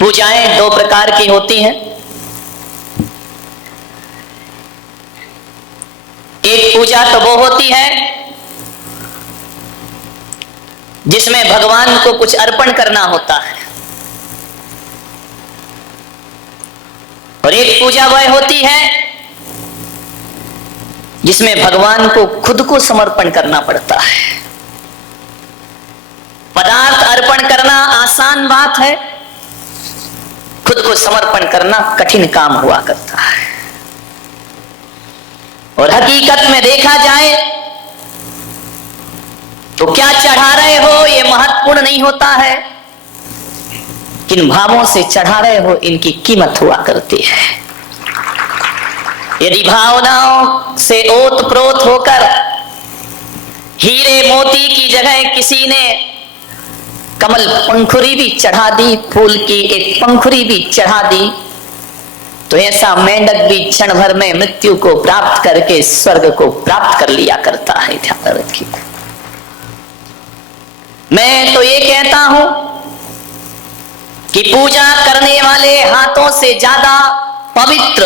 पूजाएं दो प्रकार की होती हैं। एक पूजा तो वो होती है जिसमें भगवान को कुछ अर्पण करना होता है, और एक पूजा वह होती है जिसमें भगवान को खुद को समर्पण करना पड़ता है। पदार्थ अर्पण करना आसान बात है, खुद को समर्पण करना कठिन काम हुआ करता है। और हकीकत में देखा जाए तो क्या चढ़ा रहे हो ये महत्वपूर्ण नहीं होता है, किन भावों से चढ़ा रहे हो इनकी कीमत हुआ करती है। यदि भावनाओं से ओत प्रोत होकर हीरे मोती की जगह किसी ने कमल पंखुरी भी चढ़ा दी, फूल की एक पंखुरी भी चढ़ा दी, तो ऐसा मेंढक भी क्षण भर में मृत्यु को प्राप्त करके स्वर्ग को प्राप्त कर लिया करता है। ध्यान रखिए। मैं तो ये कहता हूं कि पूजा करने वाले हाथों से ज्यादा पवित्र,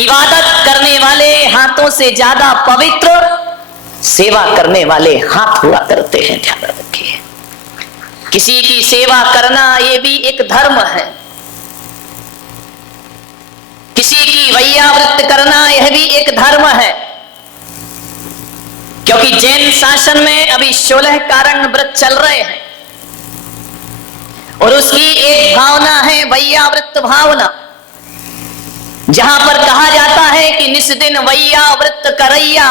इबादत करने वाले हाथों से ज्यादा पवित्र सेवा करने वाले हाथ हुआ करते हैं। ध्यान रखिए। किसी की सेवा करना ये भी एक धर्म है, किसी की वैयावृत्त करना यह भी एक धर्म है, क्योंकि जैन शासन में अभी 16 कारण व्रत चल रहे हैं और उसकी एक भावना है वैयावृत्त भावना, जहां पर कहा जाता है कि निस्दिन वैयावृत्त करैया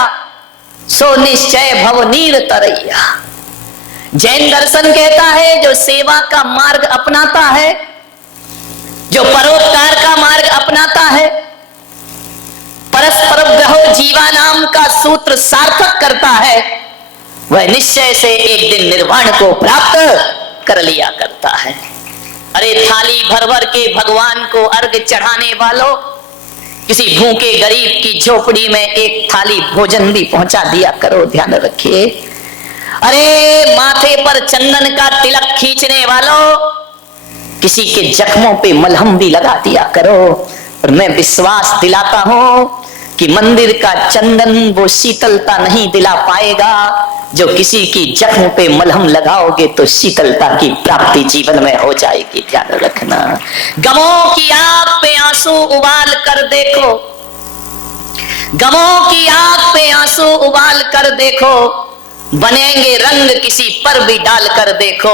सो निश्चय भव नीर तरैया। जैन दर्शन कहता है जो सेवा का मार्ग अपनाता है, जो परोपकार का मार्ग अपनाता है, परस्पर ग्रहो जीवा नाम का सूत्र सार्थक करता है, वह निश्चय से एक दिन निर्वाण को प्राप्त कर लिया करता है। अरे थाली भर भर के भगवान को अर्घ चढ़ाने वालों, किसी भूखे गरीब की झोपड़ी में एक थाली भोजन भी पहुंचा दिया करो। ध्यान रखिए। अरे माथे पर चंदन का तिलक खींचने वालों, किसी के जख्मों पे मलहम भी लगा दिया करो। और मैं विश्वास दिलाता हूं कि मंदिर का चंदन वो शीतलता नहीं दिला पाएगा जो किसी की जख्म पे मलहम लगाओगे तो शीतलता की प्राप्ति जीवन में हो जाएगी। ध्यान रखना। गमों की आग पे आंसू उबाल कर देखो, गमों की आग पे आंसू उबाल कर देखो, बनेंगे रंग किसी पर भी डाल कर देखो,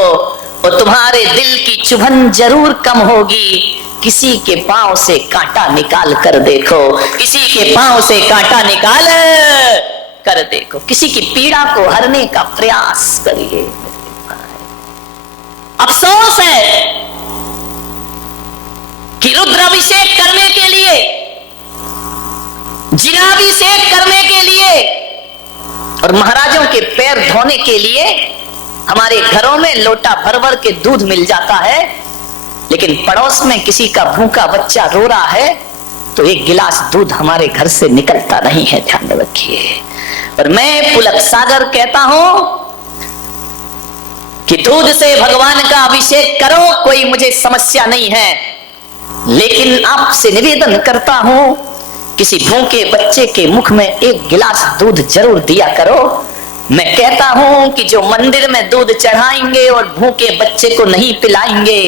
और तुम्हारे दिल की चुभन जरूर कम होगी। किसी के पांव से कांटा निकाल कर देखो, किसी के पांव से कांटा निकाल कर देखो, किसी की पीड़ा को हरने का प्रयास करिए। अफसोस है कि रुद्राभिषेक करने के लिए, जिनाभिषेक करने के लिए और महाराजों के पैर धोने के लिए हमारे घरों में लोटा भर भर के दूध मिल जाता है, लेकिन पड़ोस में किसी का भूखा बच्चा रो रहा है तो एक गिलास दूध हमारे घर से निकलता नहीं है। ध्यान रखिए। और मैं पुलक सागर कहता हूं कि दूध से भगवान का अभिषेक करो, कोई मुझे समस्या नहीं है, लेकिन आपसे निवेदन करता हूं किसी भूखे बच्चे के मुख में एक गिलास दूध जरूर दिया करो। मैं कहता हूं कि जो मंदिर में दूध चढ़ाएंगे और भूखे बच्चे को नहीं पिलाएंगे,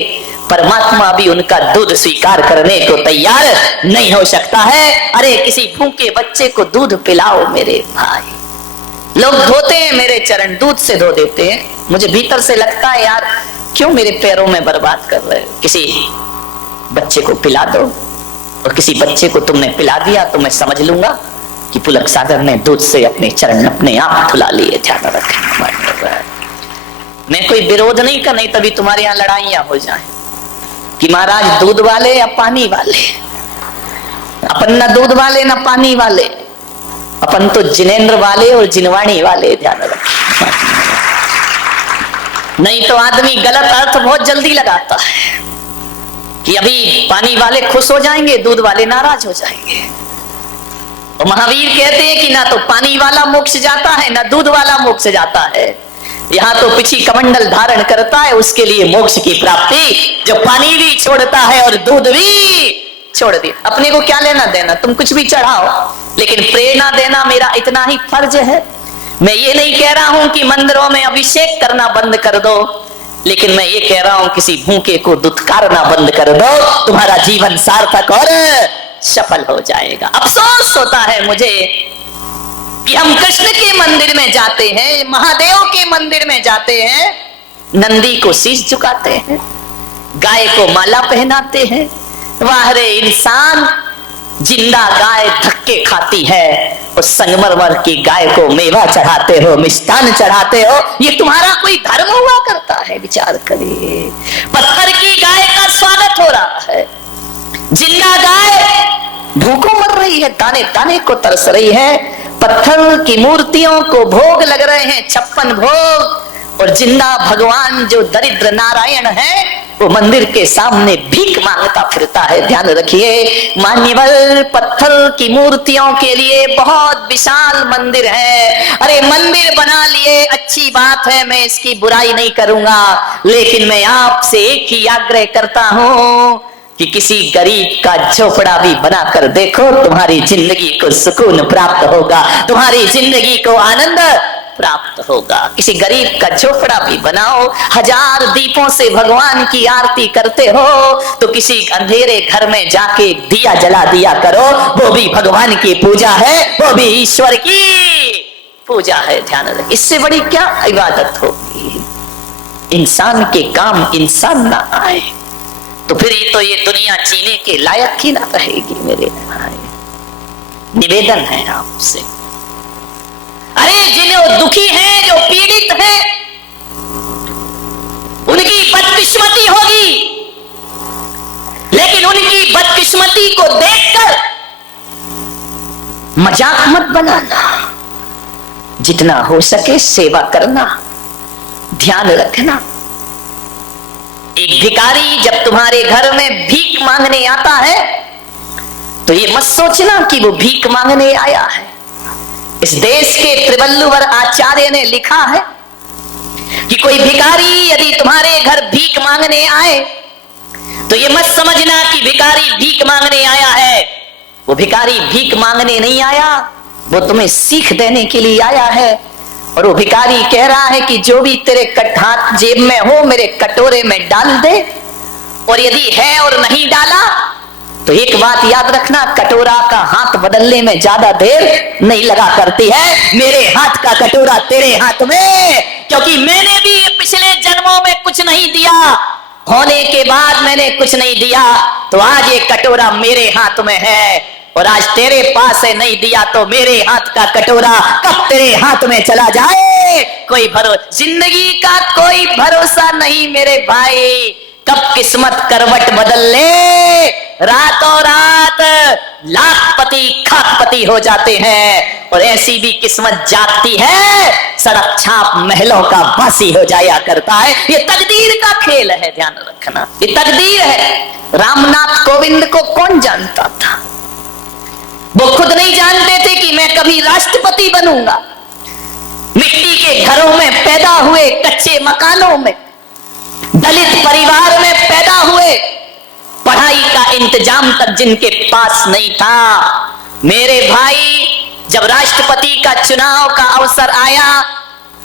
परमात्मा भी उनका दूध स्वीकार करने को तैयार नहीं हो सकता है। अरे किसी भूखे बच्चे को दूध पिलाओ मेरे भाई। लोग धोते हैं मेरे चरण, दूध से धो देते हैं, मुझे भीतर से लगता है यार क्यों मेरे पैरों में बर्बाद कर रहे हो। किसी बच्चे को पिला दो, और किसी बच्चे को तुमने पिला दिया तो मैं समझ लूंगा कि पुलक सागर ने दूध से अपने चरण अपने आप धुला लिए। ध्यान रखना। मैं कोई विरोध नहीं कर, नहीं तभी तुम्हारे यहाँ लड़ाइयां हो जाएं कि महाराज दूध वाले या पानी वाले। अपन न दूध वाले न पानी वाले, अपन तो जिनेंद्र वाले और जिनवाणी वाले। ध्यान रखना। नहीं तो आदमी गलत अर्थ बहुत जल्दी लगाता है कि अभी पानी वाले खुश हो जाएंगे, दूध वाले नाराज हो जाएंगे। तो महावीर कहते हैं कि ना तो पानी वाला मोक्ष जाता है ना दूध वाला मोक्ष जाता है, यहाँ तो पिछी कमंडल धारण करता है, उसके लिए मोक्ष की प्राप्ति। जो पानी भी छोड़ता है और दूध भी छोड़ दिया। अपने को क्या लेना देना, तुम कुछ भी चढ़ाओ, लेकिन प्रेरणा देना मेरा इतना ही फर्ज है। मैं ये नहीं कह रहा हूं कि मंदिरों में अभिषेक करना बंद कर दो, लेकिन मैं ये कह रहा हूं किसी भूखे को दुत्कारना बंद कर दो, तुम्हारा जीवन सार्थक और सफल हो जाएगा। अफसोस होता है मुझे कि हम कृष्ण के मंदिर में जाते हैं, महादेव के मंदिर में जाते हैं, नंदी को शीश झुकाते हैं, गाय को माला पहनाते हैं। वाह रे इंसान, जिंदा गाय धक्के खाती है और संगमरमर की गाय को मेवा चढ़ाते हो, मिष्ठान चढ़ाते हो, ये तुम्हारा कोई धर्म हुआ करता है? विचार करिए। पत्थर की गाय का स्वागत हो रहा है, जिंदा गाय भूखों मर रही है, दाने दाने को तरस रही है, पत्थर की मूर्तियों को भोग लग रहे हैं, 56 भोग, और जिंदा भगवान जो दरिद्र नारायण है वो मंदिर के सामने भीख मांगता फिरता है। ध्यान रखिए मान्यवर, पत्थर की मूर्तियों के लिए बहुत विशाल मंदिर है। अरे मंदिर बना लिए अच्छी बात है, मैं इसकी बुराई नहीं करूंगा, लेकिन मैं आपसे एक ही आग्रह करता हूं कि किसी गरीब का झोपड़ा भी बनाकर देखो, तुम्हारी जिंदगी को सुकून प्राप्त होगा, तुम्हारी जिंदगी को आनंद प्राप्त होगा। किसी गरीब का झोपड़ा भी बनाओ, 1000 दीपों से भगवान की आरती करते हो तो किसी अंधेरे घर में जाके दिया जला दिया करो, वो भी भगवान की पूजा है, वो भी ईश्वर की पूजा है। ध्यान रख, इससे बड़ी क्या इबादत होगी? इंसान के काम इंसान ना आए तो फिर ये दुनिया जीने के लायक ही ना रहेगी। मेरे भाई, निवेदन है आपसे, अरे जिन्हें दुखी हैं, जो पीड़ित हैं, उनकी बदकिस्मती होगी, लेकिन उनकी बदकिस्मती को देखकर मजाक मत बनाना, जितना हो सके सेवा करना। ध्यान रखना, एक भिखारी जब तुम्हारे घर में भीख मांगने आता है तो ये मत सोचना कि वो भीख मांगने आया है। इस देश के त्रिवल्लुवर आचार्य ने लिखा है कि कोई भिखारी यदि तुम्हारे घर भीख मांगने आए तो ये मत समझना कि भिखारी भीख मांगने आया है। वो भिखारी भीख मांगने नहीं आया, वो तुम्हें सीख देने के लिए आया है। और वो भिखारी कह रहा है कि जो भी तेरे हाथ जेब में हो मेरे कटोरे में डाल दे, और यदि है और नहीं डाला तो एक बात याद रखना, कटोरा का हाथ बदलने में ज्यादा देर नहीं लगा करती है। मेरे हाथ का कटोरा तेरे हाथ में, क्योंकि मैंने भी पिछले जन्मों में कुछ नहीं दिया, होने के बाद मैंने कुछ नहीं दिया, तो आज ये कटोरा मेरे हाथ में है। और आज तेरे पास है, नहीं दिया तो मेरे हाथ का कटोरा कब तेरे हाथ में चला जाए कोई भरोसा, जिंदगी का कोई भरोसा नहीं मेरे भाई। कब किस्मत करवट बदल ले, रातों रात लाखपति खाकपति हो जाते हैं, और ऐसी भी किस्मत जागती है सड़क छाप महलों का बासी हो जाया करता है। ये तकदीर का खेल है, ध्यान रखना, ये तकदीर है। रामनाथ कोविंद को कौन जानता था? वो खुद नहीं जानते थे कि मैं कभी राष्ट्रपति बनूंगा। मिट्टी के घरों में पैदा हुए, कच्चे मकानों में, दलित परिवार में पैदा हुए, पढ़ाई का इंतजाम तक जिनके पास नहीं था। मेरे भाई, जब राष्ट्रपति का चुनाव का अवसर आया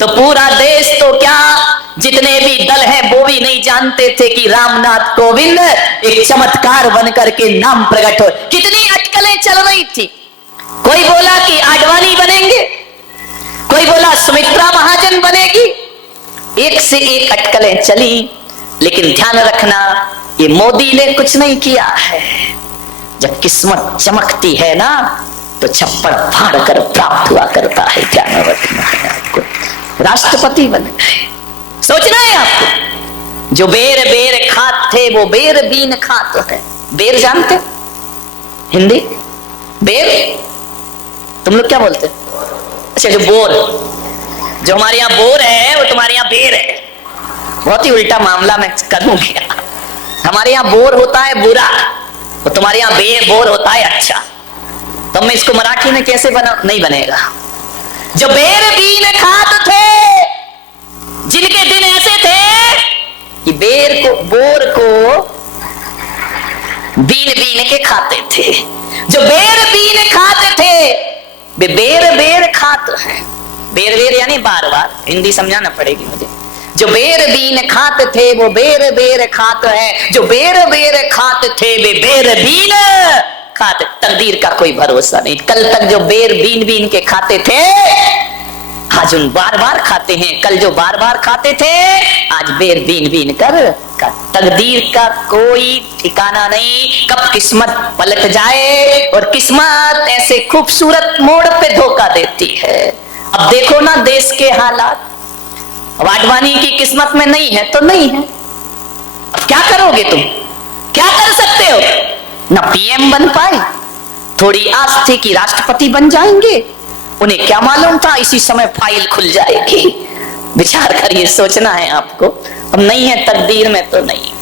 तो पूरा देश तो क्या, जितने भी दल हैं वो भी नहीं जानते थे कि रामनाथ कोविंद एक चमत्कार बनकर के नाम प्रकट हो। कितनी अटकलें चल रही थी। कोई बोला कि आडवाणी बनेंगे, कोई बोला सुमित्रा महाजन बनेगी, एक से एक अटकलें चली। लेकिन ध्यान रखना, ये मोदी ने कुछ नहीं किया है। जब किस्मत चमकती है ना तो छप्पर फाड़ कर प्राप्त हुआ करता है। ध्यान रखना है आपको, राष्ट्रपति बन गए। सोचना है आपको, जो बेर बेर खात थे वो बेर बीन खात है। बेर जानते हिंदी? बेर तुम लोग क्या बोलते? अच्छा, जो बोर, जो हमारे यहाँ बोर है वो तुम्हारे यहाँ बेर है। बहुत ही उल्टा मामला मैं करूं क्या? हमारे यहाँ बोर होता है बुरा, तो तुम्हारे यहाँ बोर होता है अच्छा। तो मैं इसको मराठी में कैसे बना? नहीं बनेगा। जो बेर बीन खात थे जिनके दिन ऐसे थे कि बोर को बीन बीन के खाते थे। जो बेर बीन खाते थे वे बेर बेर खाते हैं। बेर बेर यानी बार बार, हिंदी समझाना पड़ेगी मुझे। जो बेर बीन खाते थे वो बेर बेर खाते हैं। जो बेर बेर खाते थे वे बेर बीन खाते। तकदीर का कोई भरोसा नहीं। कल तक जो बेर बीन बीन के खाते थे आज उन बार बार खाते हैं। कल जो बार बार खाते थे आज बेर बीन बीन कर। तकदीर का कोई ठिकाना नहीं, कब किस्मत पलट जाए। और किस्मत ऐसे खूबसूरत मोड़ पे धोखा देती है। अब देखो ना देश के हालात, वाडवानी की किस्मत में नहीं है तो नहीं है। अब क्या करोगे तुम, क्या कर सकते हो? ना पीएम बन पाए, थोड़ी आस थी कि राष्ट्रपति बन जाएंगे, उन्हें क्या मालूम था इसी समय फाइल खुल जाएगी। विचार करिए, सोचना है आपको। अब नहीं है, तकदीर में तो नहीं है।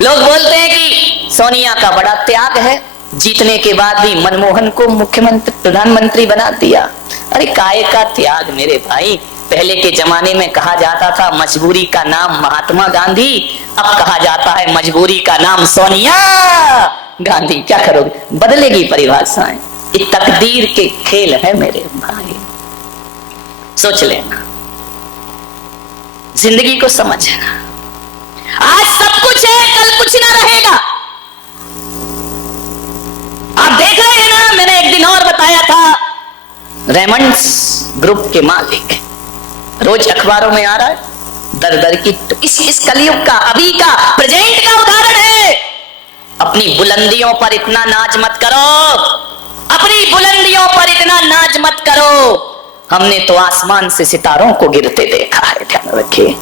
लोग बोलते हैं कि सोनिया का बड़ा त्याग है, जीतने के बाद भी मनमोहन को मुख्यमंत्री प्रधानमंत्री बना दिया। अरे काय का त्याग मेरे भाई। पहले के जमाने में कहा जाता था मजबूरी का नाम महात्मा गांधी, अब कहा जाता है मजबूरी का नाम सोनिया गांधी। क्या करोगे, बदलेगी परिभाषाएं। ये तकदीर के खेल है मेरे भाई, सोच लेना, जिंदगी को समझना। आज सब कुछ है, कल कुछ ना रहेगा। आप देख रहे हैं ना, मैंने एक दिन और बताया था, रेमंड्स ग्रुप के मालिक, रोज अखबारों में आ रहा है दर दर की। तो इस कलयुग का, अभी का, प्रेजेंट का उदाहरण है। अपनी बुलंदियों पर इतना नाज मत करो, अपनी बुलंदियों पर इतना नाज मत करो। हमने तो आसमान से सितारों को गिरते देखा है, ध्यान रखिए।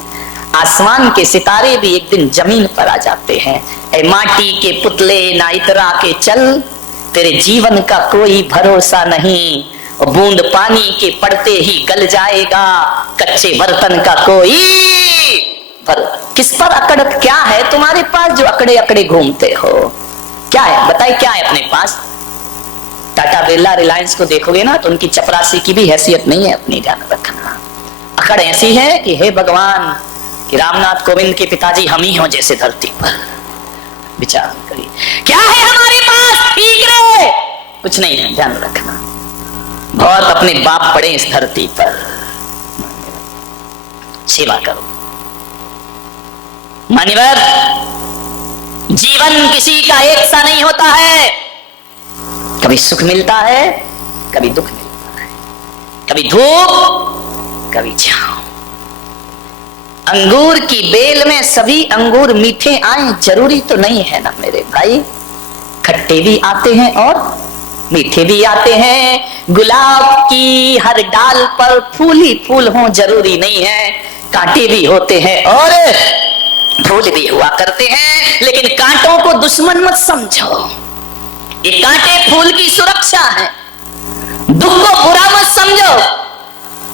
आसमान के सितारे भी एक दिन जमीन पर आ जाते हैं। ए माटी के पुतले ना इतरा के चल, तेरे जीवन का कोई भरोसा नहीं। बूंद पानी के पड़ते ही गल जाएगा, कच्चे बर्तन का कोई किस पर अकड़ क्या है तुम्हारे पास जो अकड़े अकड़े घूमते हो? क्या है बताइए, क्या है अपने पास? टाटा बिरला रिलायंस को देखोगे ना तो उनकी चपरासी की भी हैसियत नहीं है अपनी, ध्यान रखना। अकड़ ऐसी है कि हे भगवान कि रामनाथ कोविंद के पिताजी हम ही हो जैसे धरती पर। विचार करिए, क्या है हमारे पास? ठीक रहे कुछ नहीं है, ध्यान रखना। बहुत अपने बाप पड़े इस धरती पर, सेवा करो। मान्यवर, जीवन किसी का एक सा नहीं होता है। कभी सुख मिलता है, कभी दुख मिलता है, कभी धूप, कभी छांव। अंगूर की बेल में सभी अंगूर मीठे आए जरूरी तो नहीं है ना मेरे भाई। खट्टे भी आते हैं और मीठे भी आते हैं। गुलाब की हर डाल पर फूल ही फूल हो जरूरी नहीं है। कांटे भी होते हैं और फूल भी हुआ करते हैं। लेकिन कांटों को दुश्मन मत समझो, ये कांटे फूल की सुरक्षा है। दुख को बुरा मत समझो,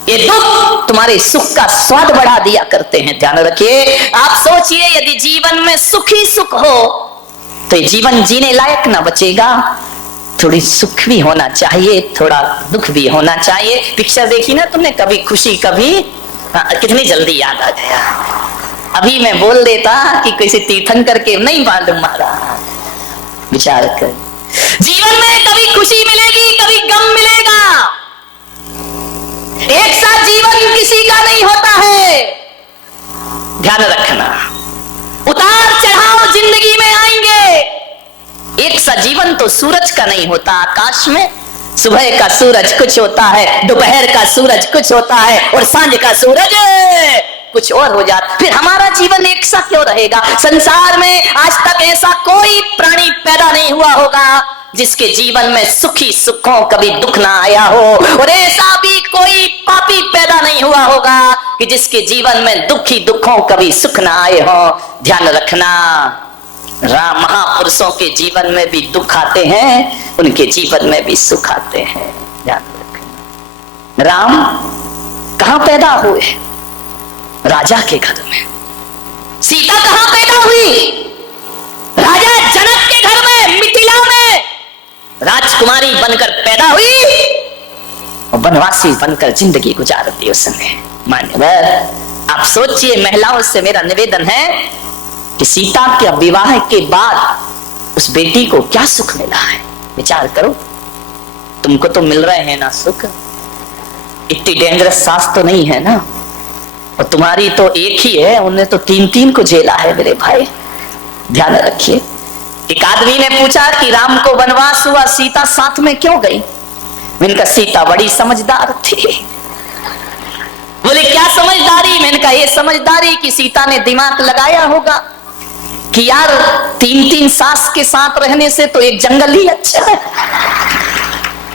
ये दुख तुम्हारे सुख का स्वाद बढ़ा दिया करते हैं, ध्यान रखिए। आप सोचिए, यदि जीवन में सुख ही सुख हो तो जीवन जीने लायक ना बचेगा। थोड़ी सुख भी होना चाहिए, थोड़ा दुख भी होना चाहिए। पिक्चर देखी ना तुमने, कभी खुशी कभी, कितनी जल्दी याद आ गया। अभी मैं बोल देता कि किसी तीर्थंकर के नहीं मालूम मारा। विचार कर, जीवन में कभी खुशी मिलेगी, कभी गम मिलेगा। एक साथ जीवन किसी का नहीं होता है, ध्यान रखना। उतार चढ़ाव जिंदगी में आएंगे। एक सा जीवन तो सूरज का नहीं होता। आकाश में सुबह का सूरज कुछ होता है, दोपहर का सूरज कुछ होता है और सांझ का सूरज कुछ और हो जाता। फिर हमारा जीवन एक सा क्यों रहेगा? संसार में आज तक ऐसा कोई प्राणी पैदा नहीं हुआ होगा जिसके जीवन में सुखी सुखों कभी दुख ना आया हो, और ऐसा भी कोई पापी पैदा नहीं हुआ होगा कि जिसके जीवन में दुखी दुखों कभी सुख ना आए हो। ध्यान रखना, राम महापुरुषों के जीवन में भी दुख आते हैं, उनके जीवन में भी सुख आते हैं, ध्यान रखना। राम कहां पैदा हुए? राजा के घर में। सीता कहां पैदा हुई? राजा जनक के घर में, मिथिला में राजकुमारी बनकर पैदा हुई और वनवासी बनकर जिंदगी गुजार दी उसने। मान्यवर, आप सोचिए, महिलाओं से मेरा निवेदन है कि सीता के विवाह के बाद उस बेटी को क्या सुख मिला है, विचार करो। तुमको तो मिल रहे हैं ना सुख, इतनी डेंजरस सास तो नहीं है ना, और तुम्हारी तो एक ही है, उन्हें तो 3-3 को झेला है मेरे भाई, ध्यान रखिए। एक आदमी ने पूछा कि राम को वनवास हुआ, सीता साथ में क्यों गई? मैंने कहा सीता बड़ी समझदार थी। बोले क्या समझदारी? मैंने कहा ये समझदारी कि सीता ने दिमाग लगाया होगा कि यार 3-3 सास के साथ रहने से तो एक जंगल ही अच्छा है,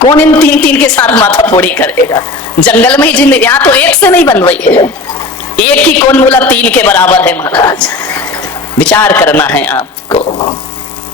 कौन इन 3-3 के साथ माथा फोड़ी करेगा, जंगल में ही जिंदगी। यहां तो एक से नहीं बन रही है, एक ही कौन बोला 3 के बराबर है महाराज, विचार करना है आपको।